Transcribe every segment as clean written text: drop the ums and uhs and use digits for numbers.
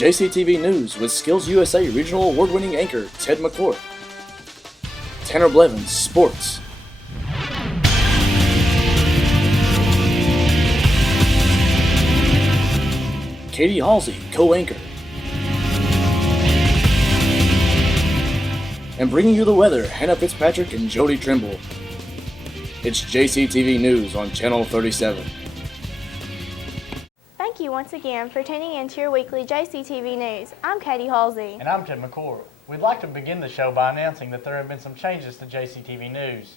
JCTV News with Skills USA Regional Award-winning anchor Ted McClure. Tanner Blevins, Sports. Katie Halsey, co-anchor. And bringing you the weather, Hannah Fitzpatrick and Jody Trimble. It's JCTV News on Channel 37. Thank you once again for tuning in to your weekly JCTV News. I'm Katie Halsey. And I'm Ted McClure. We'd like to begin the show by announcing that there have been some changes to JCTV News.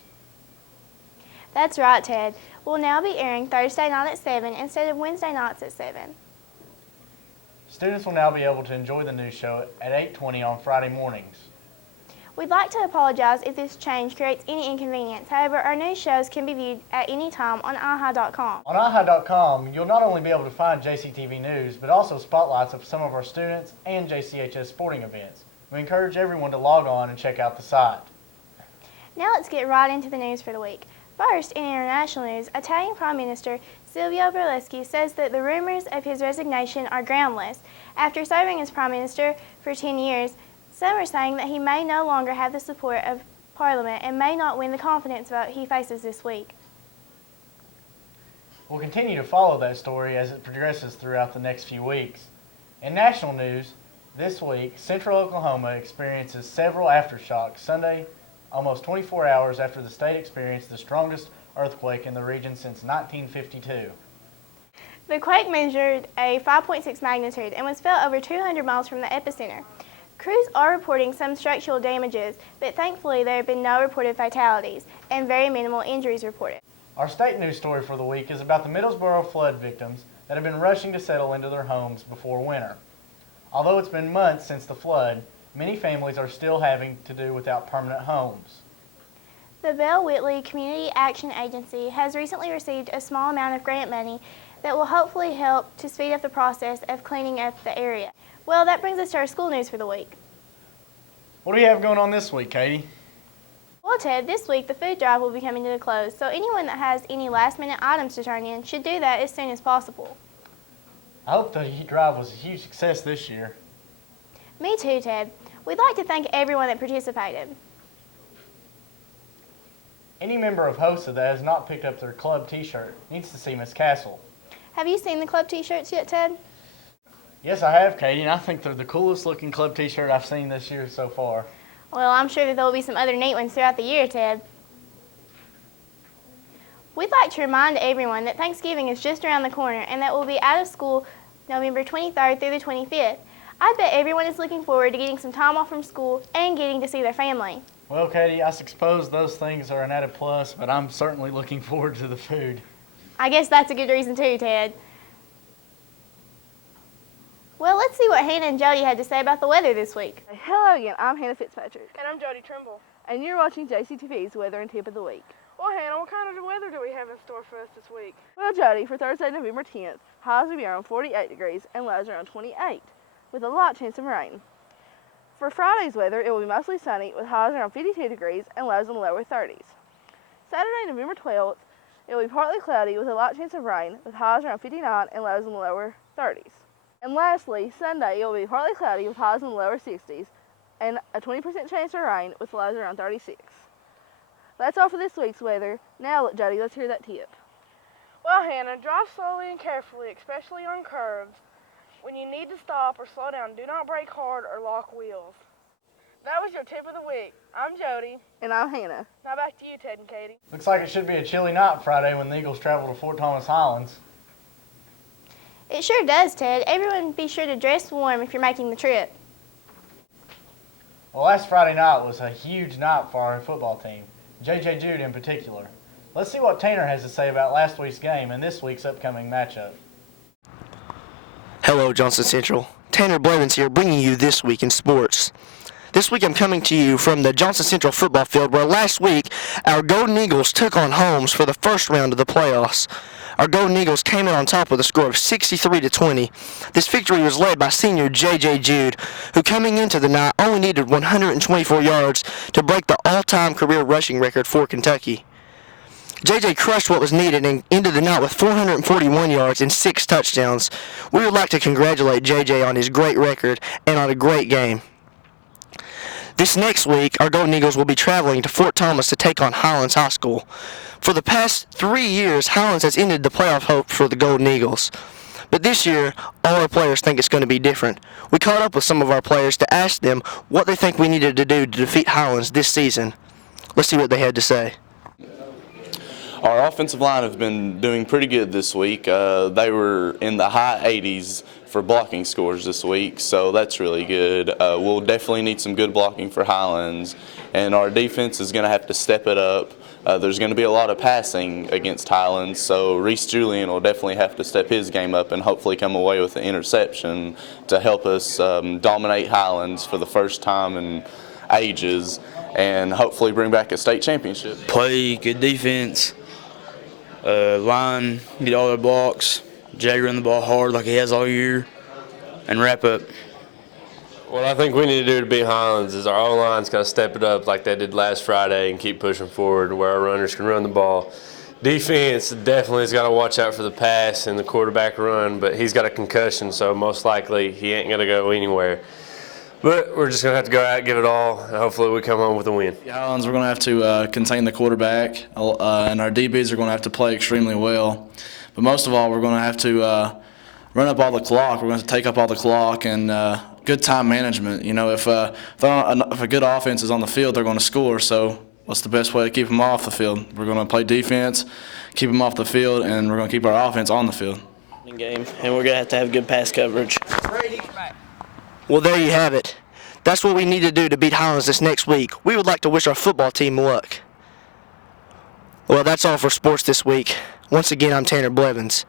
That's right, Ted. We'll now be airing Thursday night at 7 instead of Wednesday nights at 7. Students will now be able to enjoy the news show at 8:20 on Friday mornings. We'd like to apologize if this change creates any inconvenience. However, our news shows can be viewed at any time on iHigh.com. On iHigh.com, you'll not only be able to find JCTV News, but also spotlights of some of our students and JCHS sporting events. We encourage everyone to log on and check out the site. Now let's get right into the news for the week. First, in international news, Italian Prime Minister Silvio Berlusconi says that the rumors of his resignation are groundless. After serving as Prime Minister for 10 years, some are saying that he may no longer have the support of Parliament and may not win the confidence vote he faces this week. We'll continue to follow that story as it progresses throughout the next few weeks. In national news, this week, Central Oklahoma experiences several aftershocks Sunday, almost 24 hours after the state experienced the strongest earthquake in the region since 1952. The quake measured a 5.6 magnitude and was felt over 200 miles from the epicenter. Crews are reporting some structural damages, but thankfully there have been no reported fatalities and very minimal injuries reported. Our state news story for the week is about the Middlesboro flood victims that have been rushing to settle into their homes before winter. Although it's been months since the flood, many families are still having to do without permanent homes. The Bell Whitley Community Action Agency has recently received a small amount of grant money that will hopefully help to speed up the process of cleaning up the area. Well, that brings us to our school news for the week. What do you have going on this week, Katie? Well, Ted, this week the food drive will be coming to a close, so anyone that has any last-minute items to turn in should do that as soon as possible. I hope the drive was a huge success this year. Me too, Ted. We'd like to thank everyone that participated. Any member of HOSA that has not picked up their club t-shirt needs to see Miss Castle. Have you seen the club t-shirts yet, Ted? Yes, I have, Katie, and I think they're the coolest looking club t-shirt I've seen this year so far. Well, I'm sure that there will be some other neat ones throughout the year, Ted. We'd like to remind everyone that Thanksgiving is just around the corner and that we'll be out of school November 23rd through the 25th. I bet everyone is looking forward to getting some time off from school and getting to see their family. Well, Katie, I suppose those things are an added plus, but I'm certainly looking forward to the food. I guess that's a good reason too, Ted. Well, let's see what Hannah and Jody had to say about the weather this week. Hello again, I'm Hannah Fitzpatrick. And I'm Jody Trimble. And you're watching JCTV's Weather and Tip of the Week. Well, Hannah, what kind of weather do we have in store for us this week? Well, Jody, for Thursday, November 10th, highs will be around 48 degrees and lows around 28, with a light chance of rain. For Friday's weather, it will be mostly sunny, with highs around 52 degrees and lows in the lower 30s. Saturday, November 12th, it will be partly cloudy with a light chance of rain, with highs around 59 and lows in the lower 30s. And lastly, Sunday, it will be partly cloudy with highs in the lower 60s and a 20% chance of rain with lows around 36. That's all for this week's weather. Now, Jody, let's hear that tip. Well, Hannah, drive slowly and carefully, especially on curves. When you need to stop or slow down, do not brake hard or lock wheels. That was your tip of the week. I'm Jody. And I'm Hannah. Now back to you, Ted and Katie. Looks like it should be a chilly night Friday when the Eagles travel to Fort Thomas Highlands. It sure does, Ted. Everyone be sure to dress warm if you're making the trip. Well, last Friday night was a huge night for our football team, J.J. Jude in particular. Let's see what Tanner has to say about last week's game and this week's upcoming matchup. Hello, Johnson Central. Tanner Blevins here, bringing you This Week in Sports. This week I'm coming to you from the Johnson Central football field where last week our Golden Eagles took on Holmes for the first round of the playoffs. Our Golden Eagles came in on top with a score of 63-20. This victory was led by senior J.J. Jude, who coming into the night only needed 124 yards to break the all-time career rushing record for Kentucky. JJ crushed what was needed and ended the night with 441 yards and 6 touchdowns. We would like to congratulate JJ on his great record and on a great game. This next week, our Golden Eagles will be traveling to Fort Thomas to take on Highlands High School. For the past 3 years, Highlands has ended the playoff hopes for the Golden Eagles. But this year, all our players think it's going to be different. We caught up with some of our players to ask them what they think we needed to do to defeat Highlands this season. Let's see what they had to say. Our offensive line have been doing pretty good this week. They were in the high 80s for blocking scores this week, so that's really good. We'll definitely need some good blocking for Highlands, and our defense is going to have to step it up. There's going to be a lot of passing against Highlands, so Reese Julian will definitely have to step his game up and hopefully come away with an interception to help us dominate Highlands for the first time in ages and hopefully bring back a state championship. Play good defense, line, get all their blocks, Jay run the ball hard like he has all year, and wrap up. What I think we need to do to beat Highlands is our O-line's got to step it up like they did last Friday and keep pushing forward where our runners can run the ball. Defense definitely has got to watch out for the pass and the quarterback run, but he's got a concussion, so most likely he ain't going to go anywhere. But we're just going to have to go out and give it all, and hopefully we come home with a win. Highlands, we're going to have to contain the quarterback, and our DBs are going to have to play extremely well. But most of all, we're going to have to run up all the clock. We're going to take up all the clock and good time management. You know, if a good offense is on the field, they're going to score. So what's the best way to keep them off the field? We're going to play defense, keep them off the field, and we're going to keep our offense on the field. Game, and we're going to have good pass coverage. Well, there you have it. That's what we need to do to beat Highlands this next week. We would like to wish our football team luck. Well, that's all for sports this week. Once again, I'm Tanner Blevins.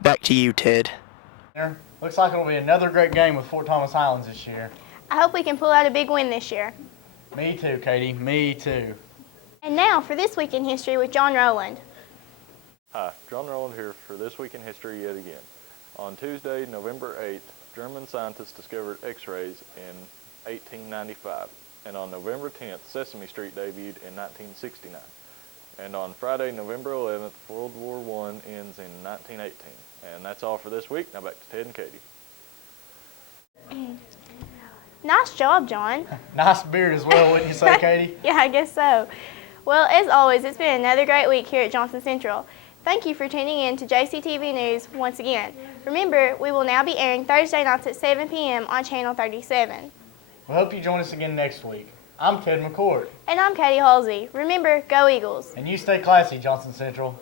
Back to you, Ted. Looks like it'll be another great game with Fort Thomas Highlands this year. I hope we can pull out a big win this year. Me too, Katie. Me too. And now for This Week in History with John Rowland. Hi, John Rowland here for This Week in History yet again. On Tuesday, November 8th, German scientists discovered X-rays in 1895. And on November 10th, Sesame Street debuted in 1969. And on Friday, November 11th, World War I ends in 1918. And that's all for this week. Now back to Ted and Katie. Nice job, John. Nice beard as well, wouldn't you say, Katie? Yeah, I guess so. Well, as always, it's been another great week here at Johnson Central. Thank you for tuning in to JCTV News once again. Remember, we will now be airing Thursday nights at 7 p.m. on Channel 37. We hope you join us again next week. I'm Ted McCord. And I'm Katie Halsey. Remember, go Eagles. And you stay classy, Johnson Central.